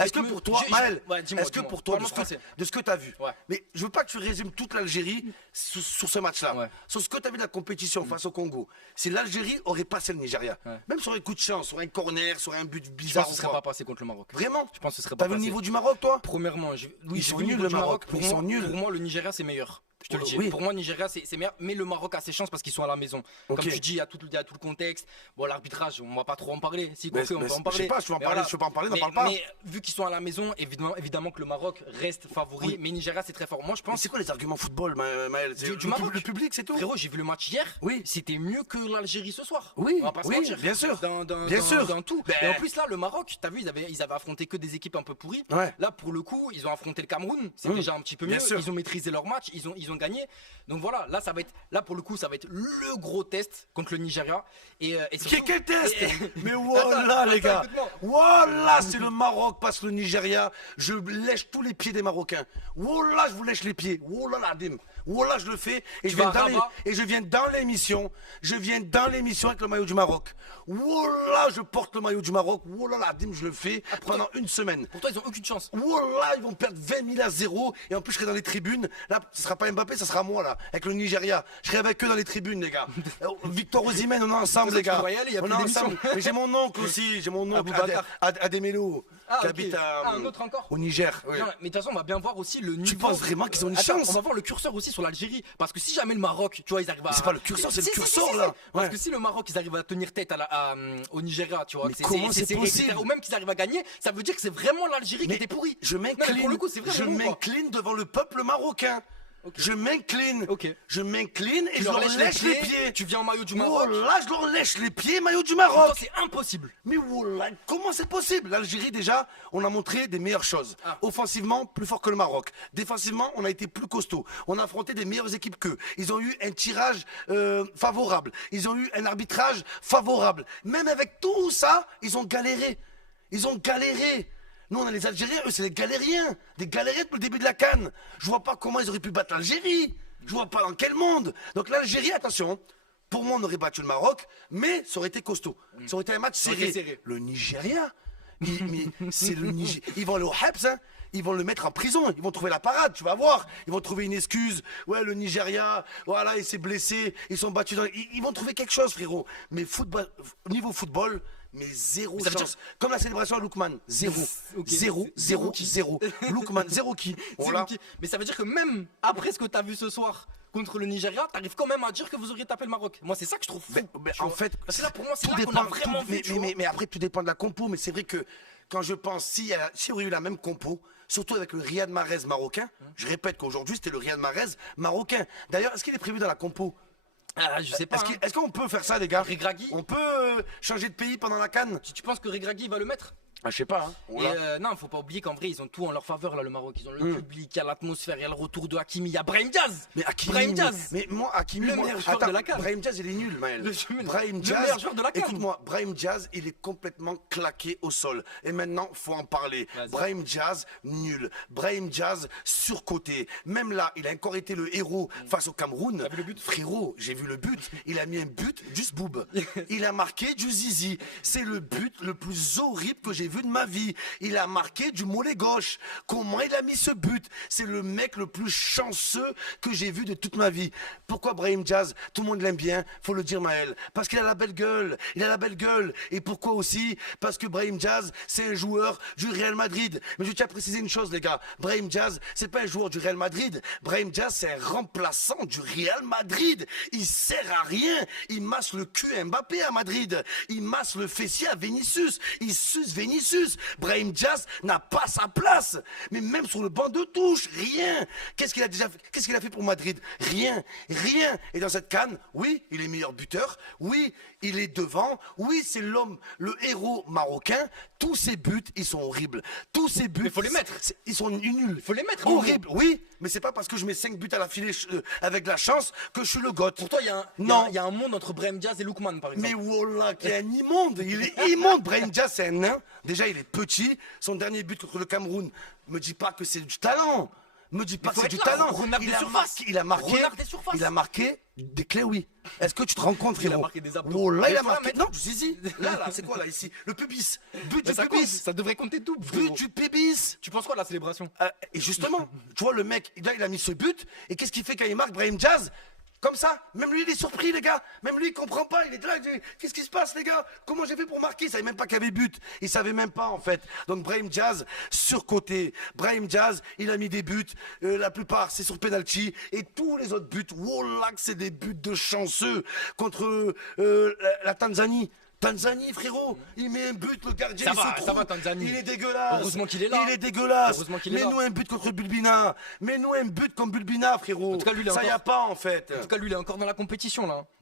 Est-ce que pour toi, Maël, est-ce que pour toi, français. de ce que tu as vu, Ouais. mais je veux pas que tu résumes toute l'Algérie sur ce match-là, Ouais. sur ce que tu as vu de la compétition face au Congo, si l'Algérie aurait passé le Nigeria, Ouais. même sur un coup de chance, sur un corner, sur un but Je pense bizarre que ce ou serait quoi. pas passé contre le Maroc. Vraiment? Je pense que ce serait T'as pas vu le passé. niveau du Maroc, toi? Premièrement, oui, Ils j'ai sont vu le nuls, niveau le du Maroc. Pour Ils moi, sont nuls. Pour moi, le Nigeria, c'est meilleur. Je te le dis. Oui. Pour moi, Nigeria, c'est meilleur. Mais le Maroc a ses chances parce qu'ils sont à la maison. Ok. Comme tu dis, il y a tout le contexte. Bon, l'arbitrage, on va pas trop en parler. Si, Mais- quoique, on mais peut en je parler. sais pas, je veux en Mais parler, je veux pas en parler, n'en parle pas. Mais vu qu'ils sont à la maison, évidemment que le Maroc reste favori. Oui. Mais Nigeria, c'est très fort. Moi, je Mais pense. c'est quoi les arguments football, Maël? Du Maroc. Le public, c'est tout? Frérot, j'ai vu le match hier. Oui. C'était mieux que l'Algérie ce soir. Oui, On va pas se oui, mentir. bien sûr. Bien Bien sûr. Dans tout. Ben- Et en plus, là, le Maroc, t'as vu, ils avaient affronté que des équipes un peu pourries. Ouais. Là, pour le coup, ils ont affronté le Cameroun. C'est Mmh. déjà un petit peu Bien mieux. sûr. Ils ont maîtrisé leur match. Ils ont gagné. Donc voilà, là, pour le coup, ça va être le gros test contre le Nigeria. Et surtout- Quel test? et- Mais voilà, Attends, les gars. écoute-moi. Voilà, c'est le Maroc passe le Nigeria. Je lèche tous les pieds des Marocains. Voilà, je vous lèche les pieds. Voilà, la dim. Voilà, je le fais. Et je vas viens à Rabat. et je viens dans l'émission. Je viens dans l'émission avec le maillot du Maroc. Voilà, je porte le maillot du Maroc. Voilà, la dim, je le fais pendant une semaine. Pour toi, ils ont aucune chance. Voilà, ils vont perdre 20 000 à 0. Et en plus, je serai dans les tribunes. Là, ce sera pas Mbappé, ça sera moi, là, avec le Nigeria. Je serai avec eux dans les tribunes, les gars. Victor Osimhen, on est ensemble, Ça, les tu gars. pourrais y aller, y a On plus est d'émission. ensemble. Mais j'ai mon oncle aussi. J'ai mon oncle, Aboubacar. Ademelo, Ah, qui ok. habite Un autre encore. au Niger. Oui. Non, mais de toute façon, on va bien voir aussi le niveau. penses vraiment qu'ils ont une Attends, chance? On va voir le curseur aussi sur l'Algérie. Parce que si jamais le Maroc, tu vois, ils arrivent à. C'est pas le curseur, c'est le curseur, là. Parce Ouais. que si le Maroc, ils arrivent à tenir tête au Nigeria, tu vois, Mais que comment c'est serré, possible? etc., ou même qu'ils arrivent à gagner, ça veut dire que c'est vraiment l'Algérie qui Mais était pourrie. je Non, mais m'incline. pour le coup, c'est Je vraiment quoi. m'incline devant le peuple marocain. Ok. Je m'incline. Ok. Je m'incline et Tu je leur leur lèches lèche les pieds. Tu viens en maillot du Oh Maroc. là, je leur lèche les pieds, maillot du Pour toi, Maroc. c'est impossible. Mais voilà, comment c'est possible? L'Algérie, déjà, on a montré des meilleures choses. Ah. Offensivement, plus fort que le Maroc. Défensivement, on a été plus costaud. On a affronté des meilleures équipes qu'eux. Ils ont eu un tirage favorable. Ils ont eu un arbitrage favorable. Même avec tout ça, ils ont galéré. Ils ont galéré. Nous, on a les Algériens, eux, c'est des galériens. Des galériens depuis le début de la CAN. Je vois pas comment ils auraient pu battre l'Algérie. Je vois pas dans quel monde. Donc l'Algérie, attention, pour moi, on aurait battu le Maroc, mais ça aurait été costaud. Ça aurait été un match aurait été serré. serré. Le Nigeria, mais c'est le Nigeria. Ils vont aller au Habs, hein. Ils vont le mettre en prison, ils vont trouver la parade, tu vas voir. Ils vont trouver une excuse. Ouais, le Nigeria, voilà, il s'est blessé, ils sont battus dans... Ils vont trouver quelque chose, frérot. Mais football, niveau football, mais zéro Ça veut chance. Comme la célébration à Lookman, zéro. Ok. Zéro, C'est zéro, qui zéro. Lookman, zéro qui. C'est Voilà. ok. Mais ça veut dire que même après ce que tu as vu ce soir contre le Nigeria, t'arrives quand même à dire que vous auriez tapé le Maroc. Moi, c'est ça que je trouve fou. tu En vois. fait, parce que là, pour moi, c'est tout là qu'on a dépend. vraiment tout- vu. tu vois. mais après, tout dépend de la compo. Mais c'est vrai que quand je pense, s'il y aurait eu la même compo, surtout avec le Riyad Mahrez marocain, je répète qu'aujourd'hui, c'était le Riyad Mahrez marocain. D'ailleurs, est-ce qu'il est prévu dans la compo? Ah, je sais pas. hein. Est-ce qu'on peut faire ça, les gars? Regragui On peut changer de pays pendant la CAN? Tu penses que Regragui va le mettre? Ah, je sais pas. Hein. Et non, faut pas oublier qu'en vrai, ils ont tout en leur faveur là, le Maroc. Ils ont le public, il y a l'atmosphère, il y a le retour de Hakimi, il y a Brahim Diaz. Mais Hakimi, Brahim Diaz. mais moi, Hakimi, Le moi- meilleur joueur attends, de la CAN. Brahim Diaz, il est nul, Maël. Brahim le Diaz, meilleur joueur de la CAN. écoute-moi, Brahim Diaz, il est complètement claqué au sol. Et maintenant, faut en parler. Vas-y. Brahim Diaz, nul. Brahim Diaz, surcoté. Même là, il a encore été le héros face au Cameroun. T'as vu le but? Frérot, j'ai vu le but. Il a mis un but du Zboub. Il a marqué du Zizi. C'est le but le plus horrible que j'ai vu de ma vie. Il a marqué du mollet gauche. Comment il a mis ce but? C'est le mec le plus chanceux que j'ai vu de toute ma vie. Pourquoi Brahim Diaz? Tout le monde l'aime bien, faut le dire, Maël. Parce qu'il a la belle gueule. Il a la belle gueule. Et pourquoi aussi? Parce que Brahim Diaz, c'est un joueur du Real Madrid. Mais je tiens à préciser une chose, les gars. Brahim Diaz, c'est pas un joueur du Real Madrid. Brahim Diaz, c'est un remplaçant du Real Madrid. Il sert à rien. Il masse le cul à Mbappé à Madrid. Il masse le fessier à Vinicius. Il suce Vinicius. Brahim Diaz n'a pas sa place. Mais même sur le banc de touche, rien. Qu'est-ce qu'il a fait pour Madrid? Rien. Rien. Et dans cette CAN, oui, il est meilleur buteur. Oui, il est devant. Oui, c'est l'homme, le héros marocain. Tous ses buts, ils sont horribles. Tous ses buts. Mais faut les mettre. Ils sont nuls. Faut les mettre, Horribles. Oui, mais c'est pas parce que je mets 5 buts à la filée avec de la chance que je suis le goth. Pour toi, il y a un, Non. il y a un monde entre Brahim Diaz et Lookman, par exemple. Mais voilà, qui est un immonde. Il est immonde. Brahim Diaz, c'est un nain. Déjà, il est petit. Son dernier but contre le Cameroun, me dis pas que c'est du talent. Me dis pas Mais que faut c'est du être là, talent. renard des surfaces. Il a marqué des clés, oui. Est-ce que tu te rends compte, frérot? Il a marqué des abdos. Oh là, Mais il a faut la marqué. mettre. Non, du zizi. Là, c'est quoi là ici? Le pubis. But Mais du ça compte, pubis. ça devrait compter double. But frérot. du pubis. Tu penses quoi de la célébration? Et justement, tu vois, le mec, là, il a mis ce but. Et qu'est-ce qu'il fait quand il marque Brahim Diaz? Comme ça, même lui il est surpris les gars, même lui il comprend pas, il est là, il dit, qu'est-ce qui se passe les gars? Comment j'ai fait pour marquer? Il savait même pas qu'il y avait but, il savait même pas en fait. Donc Brahim Diaz surcoté, Brahim Diaz il a mis des buts, la plupart c'est sur penalty et tous les autres buts, voilà que c'est des buts de chanceux contre la Tanzanie. Tanzanie, frérot, il met un but, le gardien Ça il va, se ça trouve. va, Tanzanie. Il est dégueulasse. Heureusement qu'il est là. Il est dégueulasse. Heureusement qu'il est là. Mets-nous un but contre Bulbina. Mets-nous un but comme Bulbina, frérot. En tout cas, lui, il est ça y a encore- pas en fait. En tout cas, lui, il est encore dans la compétition là.